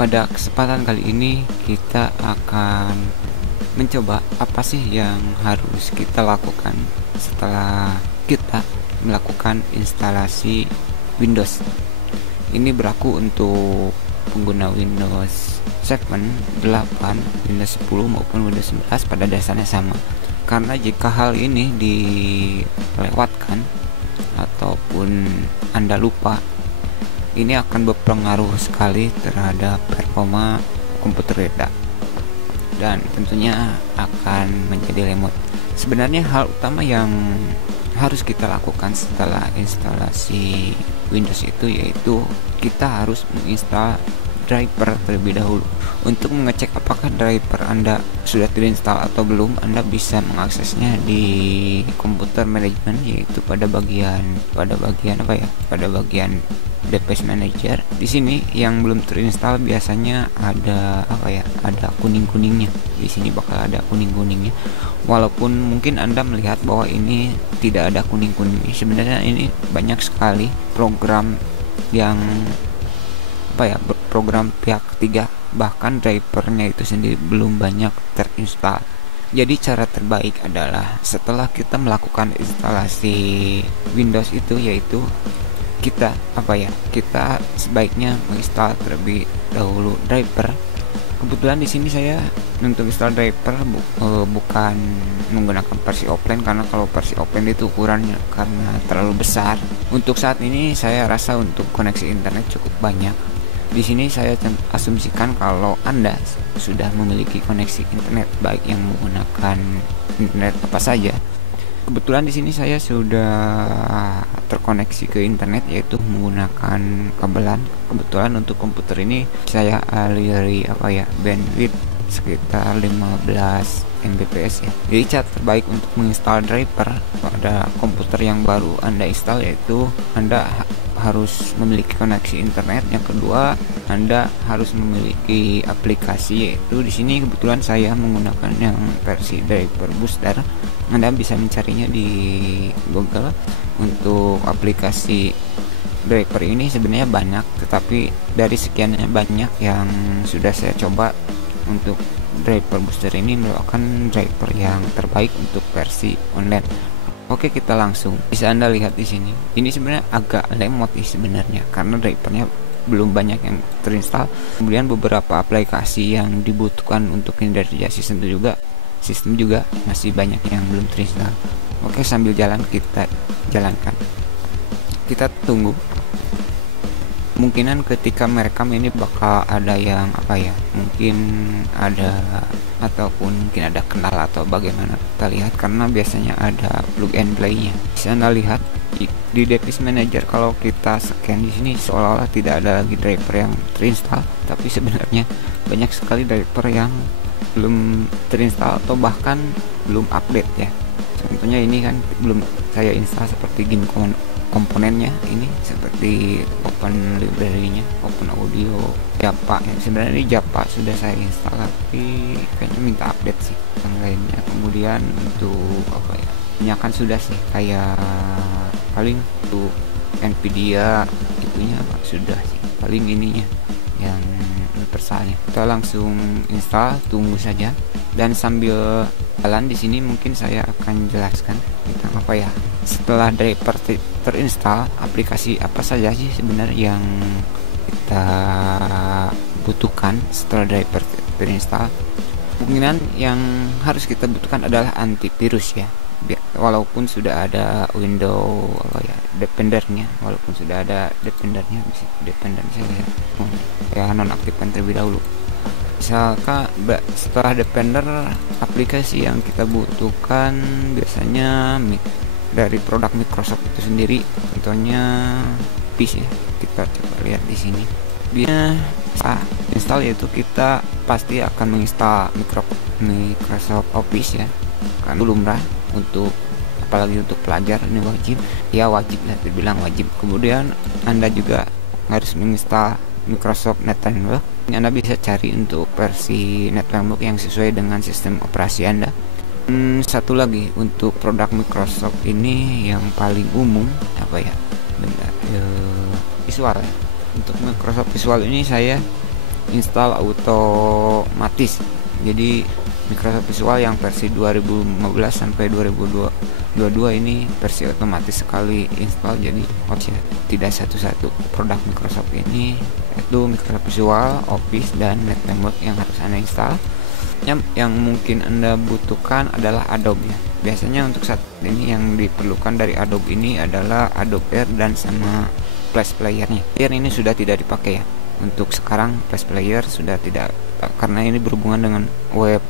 pada kesempatan kali ini kita akan mencoba apa sih yang harus kita lakukan setelah kita melakukan instalasi Windows. Ini berlaku untuk pengguna Windows 7, 8, Windows 10 maupun Windows 11 pada dasarnya sama. Karena jika hal ini dilewatkan ataupun Anda lupa, ini akan berpengaruh sekali terhadap performa komputer kita dan tentunya akan menjadi lemot. Sebenarnya hal utama yang harus kita lakukan setelah instalasi Windows itu yaitu kita harus menginstal driver terlebih dahulu. Untuk mengecek apakah driver Anda sudah terinstall atau belum, Anda bisa mengaksesnya di komputer manajemen, yaitu pada bagian Device Manager. Di sini yang belum terinstall biasanya ada ada kuning-kuningnya. Di sini bakal ada kuning-kuningnya. Walaupun mungkin Anda melihat bahwa ini tidak ada kuning-kuningnya, sebenarnya ini banyak sekali program yang program pihak ketiga, bahkan drivernya itu sendiri belum banyak terinstall. Jadi cara terbaik adalah setelah kita melakukan instalasi Windows itu yaitu kita sebaiknya menginstal terlebih dahulu driver. Kebetulan di sini saya untuk install driver bukan menggunakan versi offline, karena kalau versi offline itu ukurannya karena terlalu besar. Untuk saat ini saya rasa untuk koneksi internet cukup banyak. Di sini saya asumsikan kalau Anda sudah memiliki koneksi internet baik yang menggunakan internet apa saja. Kebetulan di sini saya sudah terkoneksi ke internet yaitu menggunakan kabelan. Kebetulan untuk komputer ini saya aliri bandwidth sekitar 15 Mbps ya. Jadi cara terbaik untuk menginstal driver pada komputer yang baru Anda install yaitu Anda harus memiliki koneksi internet. Yang kedua, Anda harus memiliki aplikasi, yaitu di sini kebetulan saya menggunakan yang versi driver booster. Anda bisa mencarinya di Google. Untuk aplikasi driver ini sebenarnya banyak, tetapi dari sekian banyak yang sudah saya coba, untuk driver booster ini merupakan driver yang terbaik untuk versi online. Oke, kita langsung bisa Anda lihat di sini. Ini sebenarnya agak lemot sebenarnya karena drivernya belum banyak yang terinstall. Kemudian beberapa aplikasi yang dibutuhkan untuk kinerja sistem juga masih banyak yang belum terinstall. Oke, sambil jalan kita jalankan. Kita tunggu. Kemungkinan ketika merekam ini bakal ada yang mungkin ada ataupun mungkin ada kendala atau bagaimana, kita lihat karena biasanya ada plug and play-nya. Bisa Anda lihat di Device Manager, kalau kita scan di sini seolah-olah tidak ada lagi driver yang terinstall, tapi sebenarnya banyak sekali driver yang belum terinstall atau bahkan belum update ya. Contohnya ini kan belum saya install seperti game komponennya, ini seperti open library-nya, open audio, Java ya. Sebenarnya ini Java sudah saya install tapi kayaknya minta update sih yang lainnya. Kemudian untuk ini kan sudah sih, kayak paling untuk Nvidia itunya sudah sih, paling ininya yang universalnya. Kita langsung install, tunggu saja. Dan sambil jalan di sini mungkin saya akan jelaskan tentang setelah driver terinstall, aplikasi apa saja sih sebenarnya yang kita butuhkan setelah driver terinstall. Kemungkinan yang harus kita butuhkan adalah antivirus ya. Walaupun sudah ada Windows Defendernya, saya nonaktifkan terlebih dahulu. Misalkan setelah Defender, aplikasi yang kita butuhkan biasanya dari produk Microsoft itu sendiri, contohnya Office ya. Kita coba lihat di sini. Dia install, yaitu kita pasti akan menginstal Microsoft Office ya, kan lumrah untuk apalagi untuk pelajar ini wajib lah, dibilang wajib. Kemudian Anda juga harus menginstal Microsoft NetFramework. Anda bisa cari untuk versi NetFramework yang sesuai dengan sistem operasi Anda. Satu lagi untuk produk Microsoft ini yang paling umum Visual ya. Untuk Microsoft Visual ini saya install otomatis. Jadi Microsoft Visual yang versi 2015 sampai 2022 ini versi otomatis sekali install. Jadi tidak satu-satu produk Microsoft ini, itu Microsoft Visual, Office, dan Network yang harus Anda install. Yang mungkin Anda butuhkan adalah Adobe ya. Biasanya untuk saat ini yang diperlukan dari Adobe ini adalah Adobe Air dan sama Flash Player-nya. Air ini sudah tidak dipakai ya. Untuk sekarang Flash Player sudah tidak, karena ini berhubungan dengan web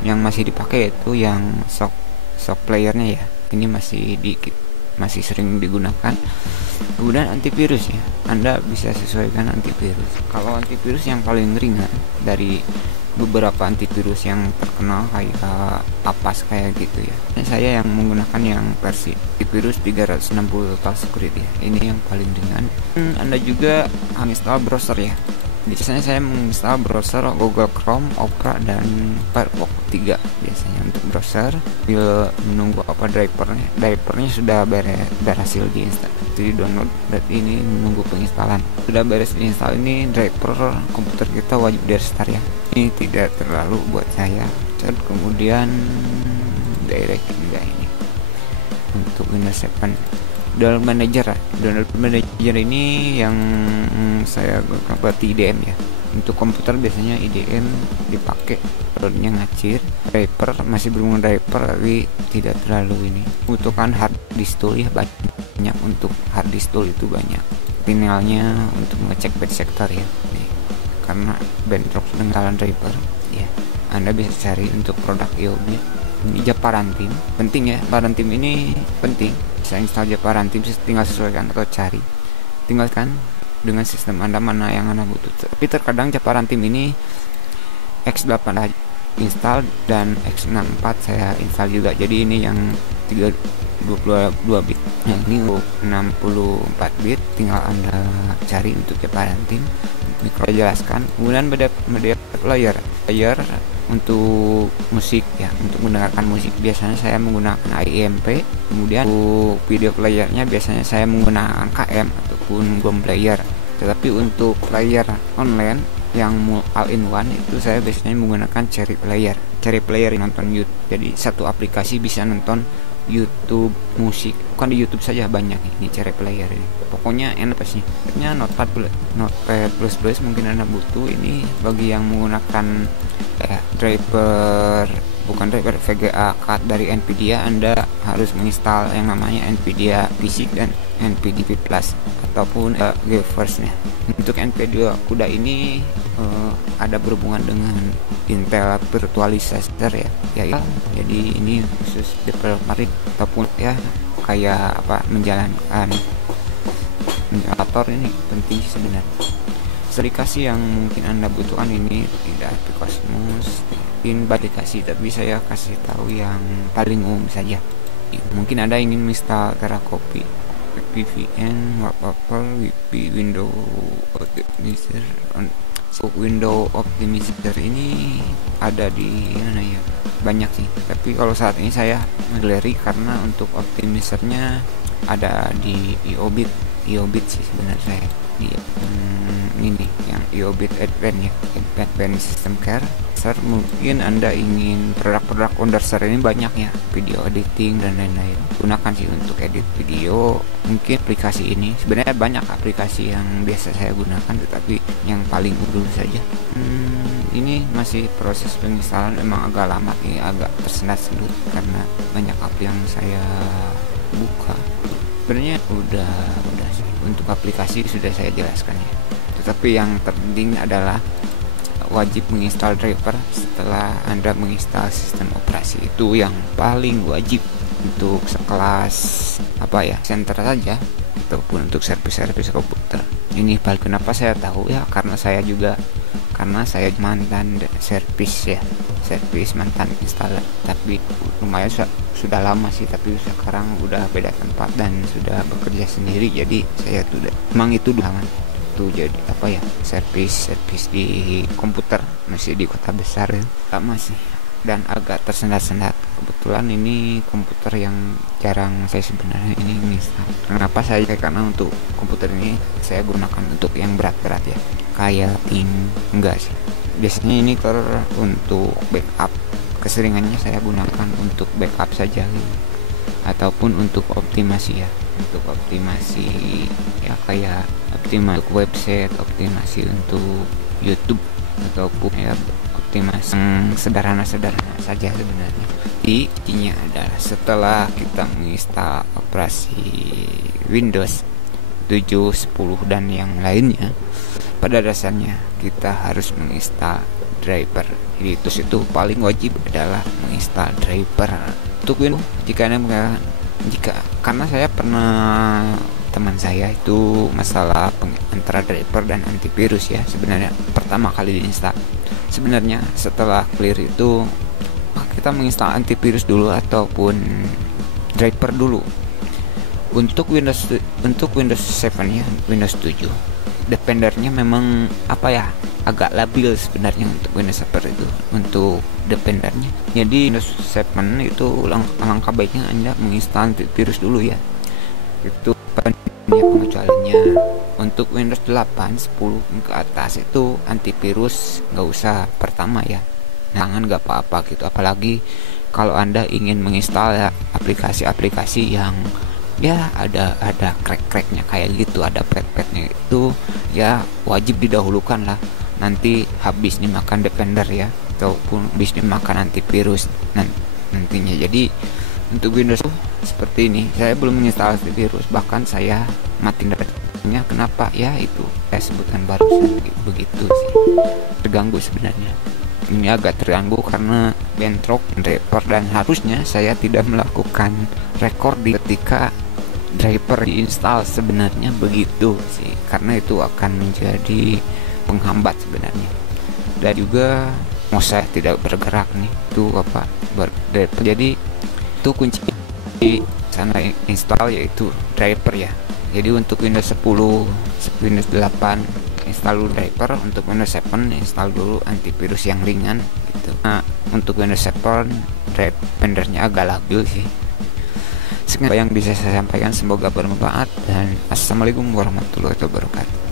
yang masih dipakai itu yang Shock Player-nya ya. Ini masih sering digunakan. Kemudian antivirus ya, Anda bisa sesuaikan antivirus. Kalau antivirus yang paling ringan dari beberapa antivirus yang terkenal kayak Avast kayak gitu ya, saya yang menggunakan yang versi antivirus 360 total security ya. Ini yang paling ringan. Anda juga menginstal browser ya. Biasanya saya menginstal browser Google Chrome, Opera, dan Firefox 3 biasanya untuk browser. Bila menunggu drivernya sudah berhasil diinstal, jadi download, berarti ini menunggu penginstalan. Sudah beres diinstal ini, driver komputer kita wajib di restart ya. Ini tidak terlalu buat saya. Kemudian direct juga ini untuk Windows 7. Download Manager ini yang saya berarti IDM ya. Untuk komputer biasanya IDM dipakai, downloadnya ngacir. Driver masih berhubungan driver tapi tidak terlalu ini. Butuhkan hard disk tool ya, banyak untuk hard disk tool itu banyak. Finalnya untuk ngecek bad sector ya. Karena bentrok dengan driver ya. Anda bisa cari untuk produk IOB. Ini Japarantim, penting ya. Japarantim ini penting. Saya install Japarantim, tinggal sesuaikan atau cari, tinggalkan dengan sistem Anda mana yang Anda butuh. Tapi terkadang Japarantim ini X8 install dan X64 saya install juga. Jadi ini yang 22 bit, yang ini 64 bit, tinggal Anda cari untuk Japarantim. Saya jelaskan. Kemudian media player untuk musik ya, untuk mendengarkan musik biasanya saya menggunakan IMP. Kemudian untuk video playernya biasanya saya menggunakan KM ataupun GOM player. Tetapi untuk player online yang all-in-one itu saya biasanya menggunakan Cherry Player nonton YouTube. Jadi satu aplikasi bisa nonton YouTube musik, bukan di YouTube saja, banyak ini Cherry Player ini. Pokoknya enak sih. Notepad plus mungkin Anda butuh ini bagi yang menggunakan driver VGA card dari NVIDIA. Anda harus menginstal yang namanya NVIDIA Basic dan NVIDIA Plus ataupun GeForce-nya. Untuk NVIDIA CUDA ini ada berhubungan dengan Intel Virtualizer ya. Jadi ini khusus developer ataupun ya kayak menjalankan ventilator, ini penting sebenarnya. Aplikasi yang mungkin Anda butuhkan ini tidak Cosmos, aplikasi, tapi saya kasih tahu yang paling umum saja. Mungkin Anda ingin install Terracopi, VPN, Wallpaper, Window Optimizer. Window Optimizer ini ada di mana ya? Banyak sih. Tapi kalau saat ini saya ngeleri karena untuk optimizernya ada di IOBIT sih sebenarnya saya. Ini yang IOBIT Advanced ya, Advanced System Care. Mungkin Anda ingin produk-produk Wondershare ini banyak ya, video editing dan lain-lain. Gunakan sih untuk edit video. Mungkin aplikasi ini sebenarnya banyak aplikasi yang biasa saya gunakan, tetapi yang paling dulu saja. Ini masih proses penginstalan, memang agak lama ini, agak tersendat-sendat karena banyak app yang saya buka. Sebenarnya udah sih. Untuk aplikasi sudah saya jelaskan ya. Tetapi yang terpenting adalah wajib menginstal driver setelah Anda menginstal sistem operasi. Itu yang paling wajib untuk sekelas center saja ataupun untuk servis komputer. Ini paling kenapa saya tahu ya, karena saya mantan servis mantan installer, tapi lumayan sudah lama sih, tapi sekarang udah beda tempat dan sudah bekerja sendiri. Jadi saya tuh memang itu aman tuh, jadi servis di komputer masih di kota besar ya, masih dan agak tersendat-sendat. Kebetulan ini komputer yang jarang saya sebenarnya ini install. Kenapa saya? Karena untuk komputer ini saya gunakan untuk yang berat-berat ya. kayak enggak sih. Biasanya ini untuk backup, keseringannya saya gunakan untuk backup saja gitu. Ataupun untuk optimasi ya, untuk optimasi ya, kayak optimasi untuk website, optimasi untuk YouTube, ataupun ya optimasi sederhana-sederhana saja sebenarnya. Intinya adalah setelah kita menginstal operasi Windows 7, 10 dan yang lainnya, pada dasarnya kita harus menginstal driver. Jadi itu paling wajib adalah menginstal driver untuk Windows. Karena saya pernah, teman saya itu masalah antara driver dan antivirus ya, sebenarnya pertama kali diinstal. Sebenarnya setelah clear itu kita menginstal antivirus dulu ataupun driver dulu. Untuk Windows 7 ya, Windows 7 dependernya memang agak labil sebenarnya untuk Windows Server itu, untuk dependernya. Jadi Windows 7 itu langkah baiknya Anda menginstal antivirus dulu ya. Itu pengecualiannya. Untuk Windows 8, 10 ke atas itu antivirus nggak usah pertama ya. Jangan, nggak apa-apa gitu. Apalagi kalau Anda ingin menginstal ya aplikasi-aplikasi yang ya ada crack-cracknya kayak gitu, ada pet-petnya, itu ya wajib didahulukan lah. Nanti habis dimakan Defender ya, ataupun habis dimakan antivirus nantinya. Jadi untuk Windows seperti ini, saya belum menginstal antivirus, bahkan saya matiin datanya. Kenapa ya, itu saya sebutkan barusan begitu sih, terganggu sebenarnya. Ini agak terganggu karena bentrok driver, dan harusnya saya tidak melakukan recording ketika driver diinstal sebenarnya, begitu sih, karena itu akan menjadi penghambat sebenarnya. Dan juga mau saya tidak bergerak nih, itu driver. Jadi itu kunci di sana install yaitu driver ya. Jadi untuk Windows 10, Windows 8 install dulu driver. Untuk Windows 7 install dulu antivirus yang ringan gitu. Nah, untuk Windows 7 defendernya agak labil sih. Sekian yang bisa saya sampaikan, semoga bermanfaat, dan assalamualaikum warahmatullahi wabarakatuh.